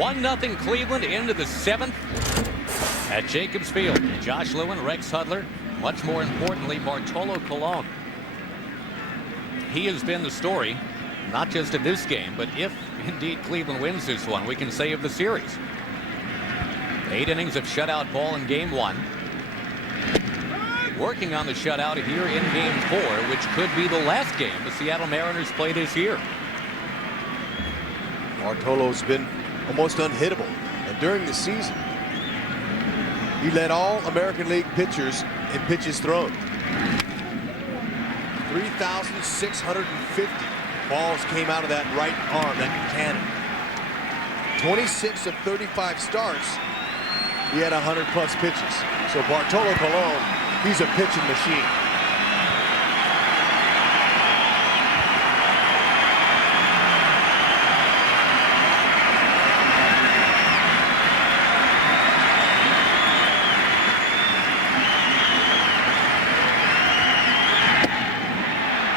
1-0 Cleveland into the 7th at Jacobs Field. Josh Lewin, Rex Hudler, much more importantly, Bartolo Colon. He has been the story, not just of this game, but if indeed Cleveland wins this one, we can say of the series. 8 innings of shutout ball in game 1. Working on the shutout here in game 4, which could be the last game the Seattle Mariners play this year. Bartolo's been almost unhittable, and during the season he led all American League pitchers in pitches thrown. 3,650 balls came out of that right arm, that cannon. 26 of 35 starts, he had 100+ pitches. So Bartolo Colon, he's a pitching machine.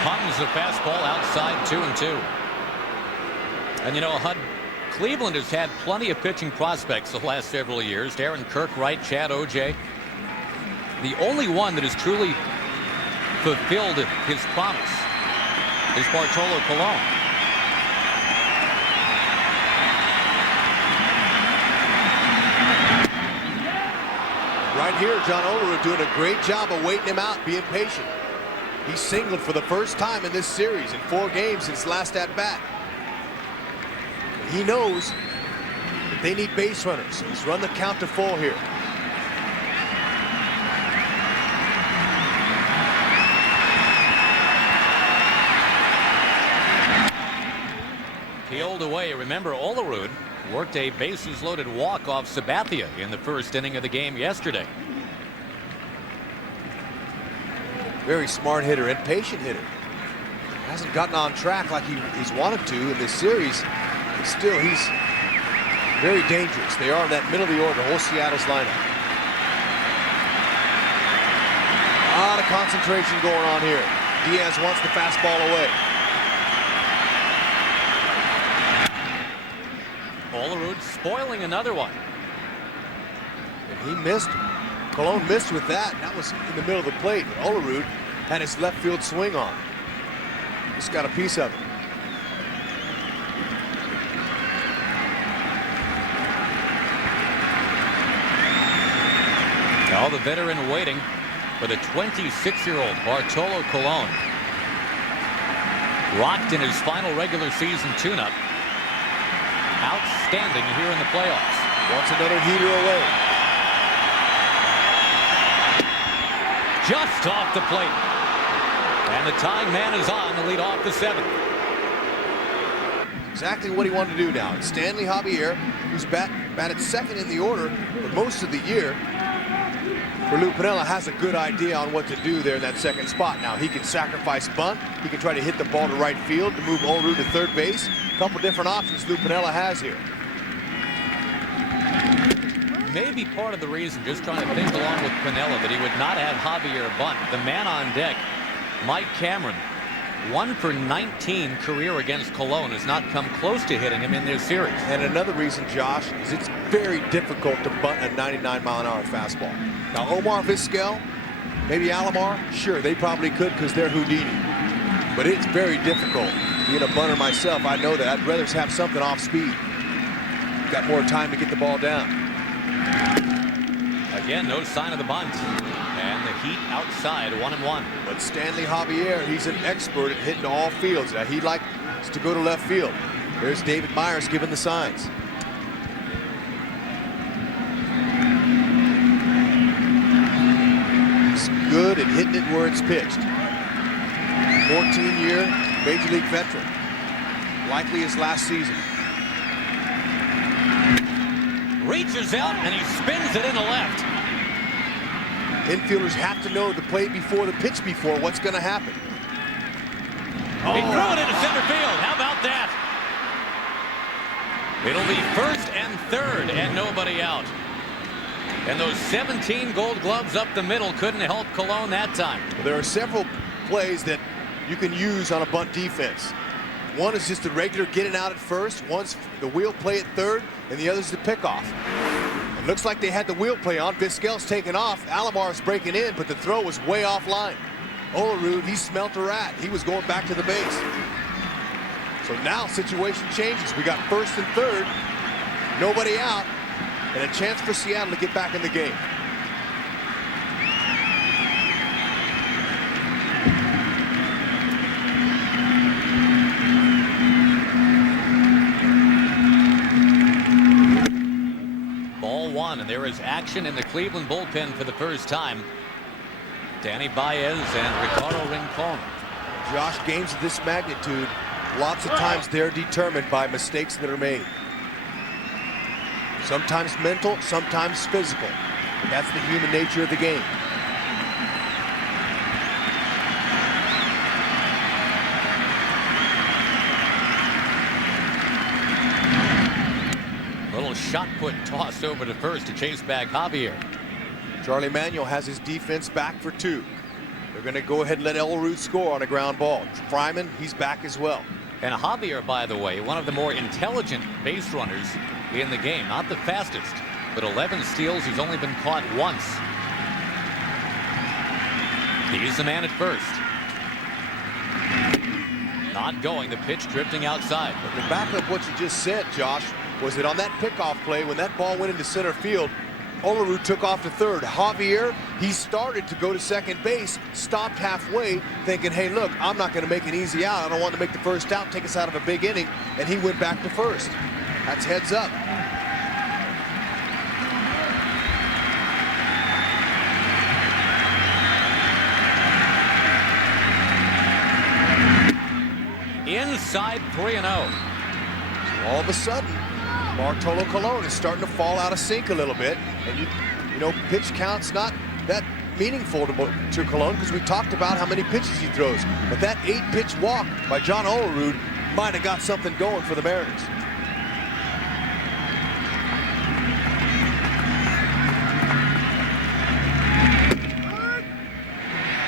Hums the fastball outside, 2-2. And you know, Cleveland has had plenty of pitching prospects the last several years. Darren Kirkwright, Chad Oj. The only one that has truly fulfilled his promise is Bartolo Colon. Right here, John Olerud doing a great job of waiting him out, being patient. He singled for the first time in this series in 4 games since last at bat. He knows that they need base runners. He's run the count to full here. Peeled away. Remember, Olerud worked a bases-loaded walk off Sabathia in the first inning of the game yesterday. Very smart hitter and patient hitter. Hasn't gotten on track like he's wanted to in this series. But still, he's very dangerous. They are in that middle of the order, whole Seattle's lineup. A lot of concentration going on here. Diaz wants the fastball away. Olerud spoiling another one. And he missed. Colon missed with that. That was in the middle of the plate. But Olerud had his left field swing on. Just got a piece of it. Now the veteran waiting for the 26-year-old Bartolo Colon. Rocked in his final regular season tune-up. Outstanding here in the playoffs. Wants another heater away. Just off the plate. And the tying man is on to lead off the 7th. Exactly what he wanted to do now. It's Stanley Javier, who's batted second in the order for most of the year. For Lou Piniella, has a good idea on what to do there in that second spot. Now he can sacrifice bunt. He can try to hit the ball to right field to move Olerud to third base. A couple different options Lou Piniella has here. Maybe part of the reason, just trying to think along with Piniella, that he would not have Javier bunt. The man on deck, Mike Cameron, 1 for 19 career against Colon, has not come close to hitting him in this series. And another reason, Josh, is it's very difficult to bunt a 99-mile-an-hour fastball. Now Omar Vizquel, maybe Alomar, sure, they probably could because they're Houdini. But it's very difficult. Being a bunter myself, I know that. I'd rather have something off speed. Got more time to get the ball down. Again, no sign of the bunt. And the heat outside, 1-1. But Stanley Javier, he's an expert at hitting all fields. Now, he likes to go to left field. There's David Myers giving the signs. He's good at hitting it where it's pitched. 14-year Major League veteran. Likely his last season. Reaches out and he spins it into left. Infielders have to know the play before, the pitch before, what's going to happen. He threw it into center field. How about that? It'll be first and third and nobody out. And those 17 Gold Gloves up the middle couldn't help Colon that time. Well, there are several plays that you can use on a bunt defense. One is just the regular getting out at first, one's the wheel play at third, and the other's the pickoff. It looks like they had the wheel play on. Vizquel's taking off. Alamar's breaking in, but the throw was way offline. Olerud, he smelt a rat. He was going back to the base. So now situation changes. We got first and third, nobody out, and a chance for Seattle to get back in the game. Ball one, and there is action in the Cleveland bullpen for the first time. Danny Baez and Ricardo Rincon. Josh, games of this magnitude, lots of times they're determined by mistakes that are made. Sometimes mental, sometimes physical. But that's the human nature of the game. Little shot put tossed over to first to chase back Javier. Charlie Manuel has his defense back for two. They're going to go ahead and let Olerud score on a ground ball. Fryman, he's back as well. And Javier, by the way, one of the more intelligent base runners in the game. Not the fastest, but 11 steals. He's only been caught once. He's the man at first. Not going. The pitch drifting outside. But to back up what you just said, Josh, was that on that pickoff play, when that ball went into center field, Olerud took off to third. Javier, he started to go to second base, stopped halfway, thinking, hey, look, I'm not going to make an easy out. I don't want to make the first out, take us out of a big inning, and he went back to first. That's heads up. Inside 3-0. So all of a sudden, Bartolo Colon is starting to fall out of sync a little bit. And you know, pitch count's not that meaningful to Colon because we talked about how many pitches he throws. But that 8-pitch walk by John Olerud might have got something going for the Mariners.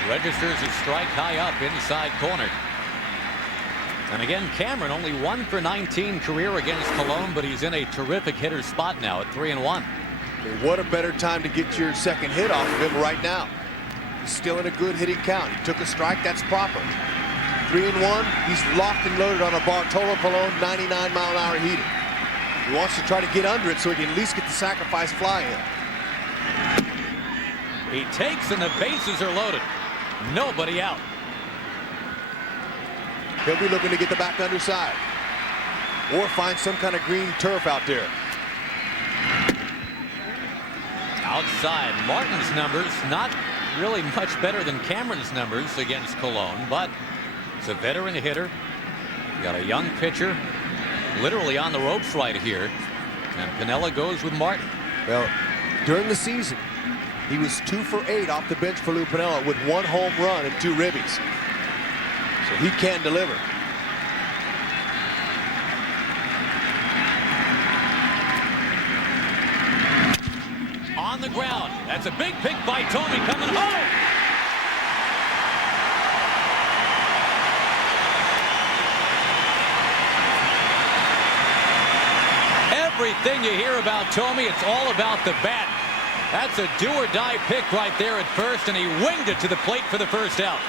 Registers a strike high up inside corner. And again, Cameron only 1 for 19 career against Colon, but he's in a terrific hitter spot now at 3-1. What a better time to get your second hit off of him right now. He's still in a good hitting count. He took a strike, that's proper. 3-1, he's locked and loaded on a Bartolo Colon 99-mile-an-hour heater. He wants to try to get under it so he can at least get the sacrifice fly in. He takes and the bases are loaded. Nobody out. He'll be looking to get the back underside or find some kind of green turf out there. Outside, Martin's numbers not really much better than Cameron's numbers against Colon, but it's a veteran hitter. Got a young pitcher literally on the ropes right here, and Piniella goes with Martin. Well, during the season, he was 2 for 8 off the bench for Lou Piniella with 1 home run and 2 ribbies. So he can deliver. On the ground. That's a big pick by Tommy coming home. Everything you hear about Tommy, it's all about the bat. That's a do-or-die pick right there at first, and he winged it to the plate for the first out.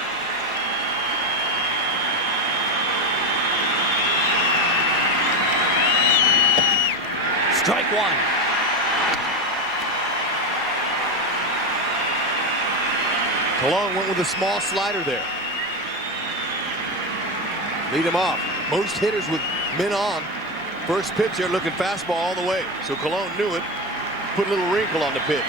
Strike one. Colon went with a small slider there. Lead him off. Most hitters with men on. First pitch, they're looking fastball all the way. So Colon knew it. Put a little wrinkle on the pitch.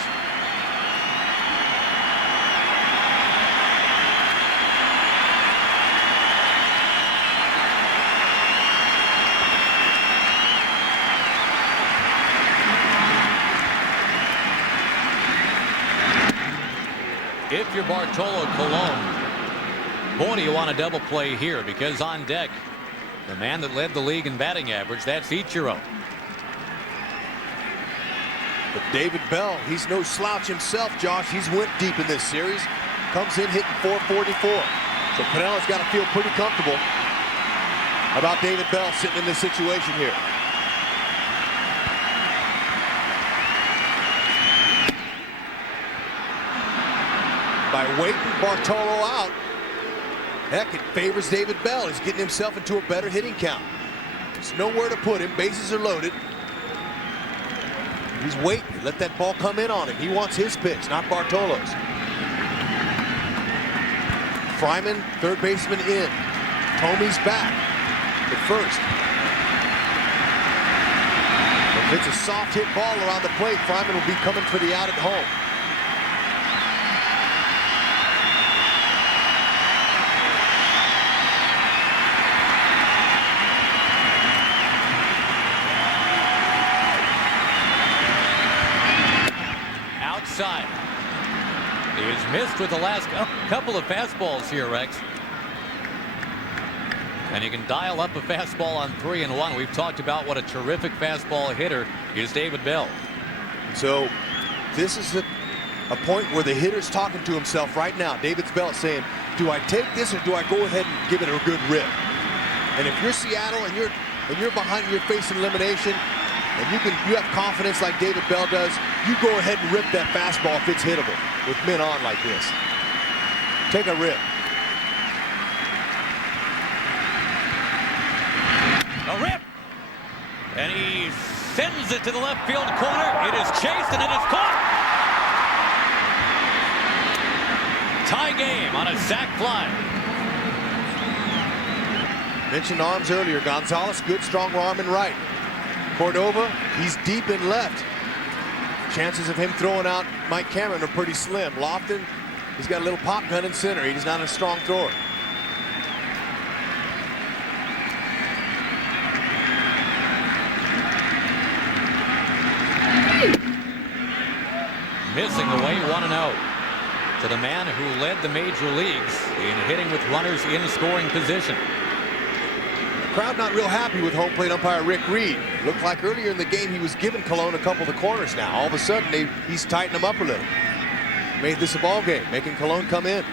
If you're Bartolo Colon, boy, do you want a double play here, because on deck, the man that led the league in batting average, that's Ichiro. But David Bell, he's no slouch himself, Josh. He's went deep in this series. Comes in hitting .444. So Piniella's got to feel pretty comfortable. about David Bell sitting in this situation here. By waiting Bartolo out, heck, it favors David Bell. He's getting himself into a better hitting count. There's nowhere to put him. Bases are loaded. He's waiting. Let that ball come in on him. He wants his pitch, not Bartolo's. Fryman, third baseman in. Tomey's back at first. If it's a soft hit ball around the plate, Fryman will be coming for the out at home. Outside. He has missed with the last couple of fastballs here, Rex. And you can dial up a fastball on 3-1. We've talked about what a terrific fastball hitter is David Bell. So this is a point where the hitter's talking to himself right now. David Bell saying, do I take this or do I go ahead and give it a good rip? And if you're Seattle and you're behind, you're facing elimination, and you have confidence like David Bell does, you go ahead and rip that fastball if it's hittable with men on like this. Take a rip. A rip. And he sends it to the left field corner. It is chased and it is caught. Tie game on a sac fly. Mentioned arms earlier. Gonzalez, good strong arm in right. Cordova, he's deep in left. Chances of him throwing out Mike Cameron are pretty slim. Lofton, he's got a little pop gun in center. He's not a strong thrower. Missing away 1-0 to the man who led the major leagues in hitting with runners in scoring position. Crowd not real happy with home plate umpire Rick Reed. Looked like earlier in the game he was giving Colon a couple of the corners now. All of a sudden he's tightening them up a little. Made this a ball game, making Colon come in.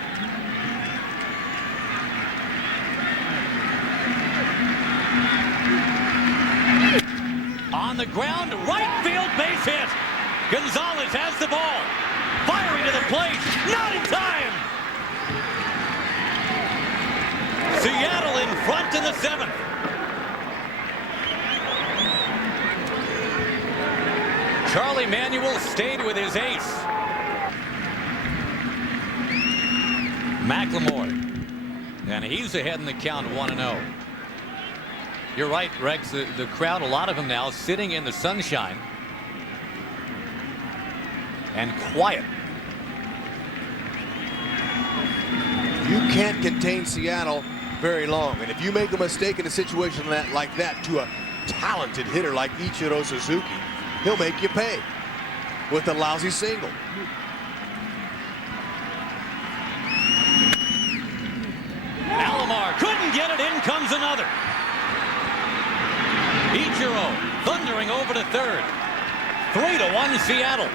On the ground, right field base hit. Gonzalez has the ball. Firing to the plate, not in time. Seattle in front in the 7th. Charlie Manuel stayed with his ace. McLemore. And he's ahead in the count 1-0. You're right, Rex. The crowd, a lot of them now sitting in the sunshine. And quiet. You can't contain Seattle very long. And if you make a mistake in a situation like that to a talented hitter like Ichiro Suzuki, he'll make you pay with a lousy single. Alomar couldn't get it. In comes another. Ichiro thundering over to third. 3-1 Seattle.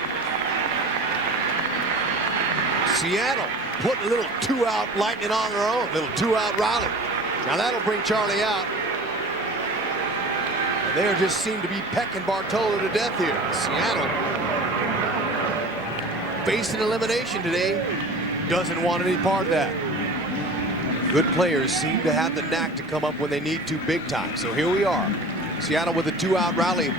Seattle putting a little two-out lightning on their own, little two-out rally. Now that'll bring Charlie out. And they just seem to be pecking Bartolo to death here. Seattle facing elimination today, doesn't want any part of that. Good players seem to have the knack to come up when they need to big time. So here we are. Seattle with a two-out rally.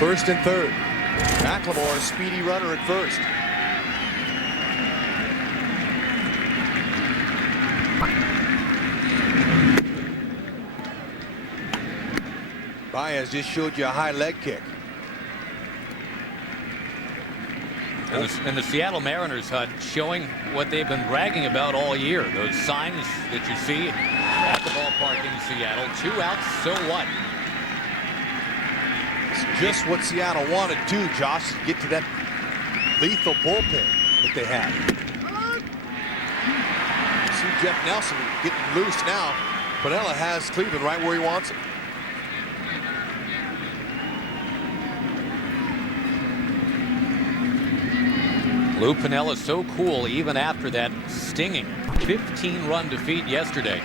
First and third. McLemore, a speedy runner at first. Baez just showed you a high leg kick. And the Seattle Mariners, HUD, showing what they've been bragging about all year. Those signs that you see at the ballpark in Seattle. 2 outs, so what? It's just what Seattle wanted to, Josh, to get to that lethal bullpen that they had. See Jeff Nelson getting loose now. Pinella has Cleveland right where he wants him. Lou Piniella so cool even after that stinging 15-run defeat yesterday.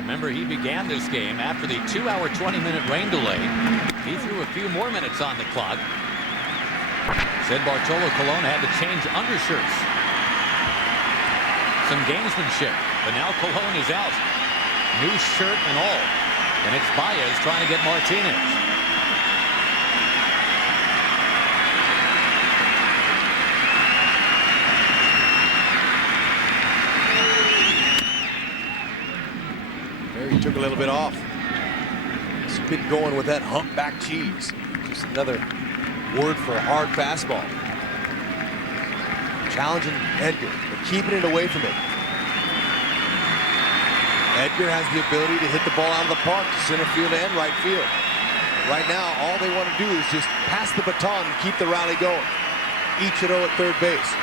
Remember, he began this game after the 2-hour 20-minute rain delay. He threw a few more minutes on the clock. Said Bartolo Colon had to change undershirts. Some gamesmanship, but now Colon is out. New shirt and all. And it's Baez trying to get Martinez. He took a little bit off. He's been going with that humpback cheese. Just another word for a hard fastball. Challenging Edgar, but keeping it away from him. Edgar has the ability to hit the ball out of the park to center field and right field. Right now, all they want to do is just pass the baton and keep the rally going. Ichiro at third base.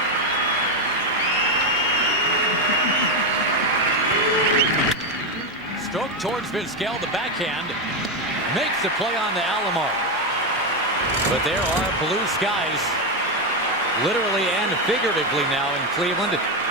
Stroke towards Vizquel, the backhand. Makes the play on the Alomar. But there are blue skies, literally and figuratively now in Cleveland.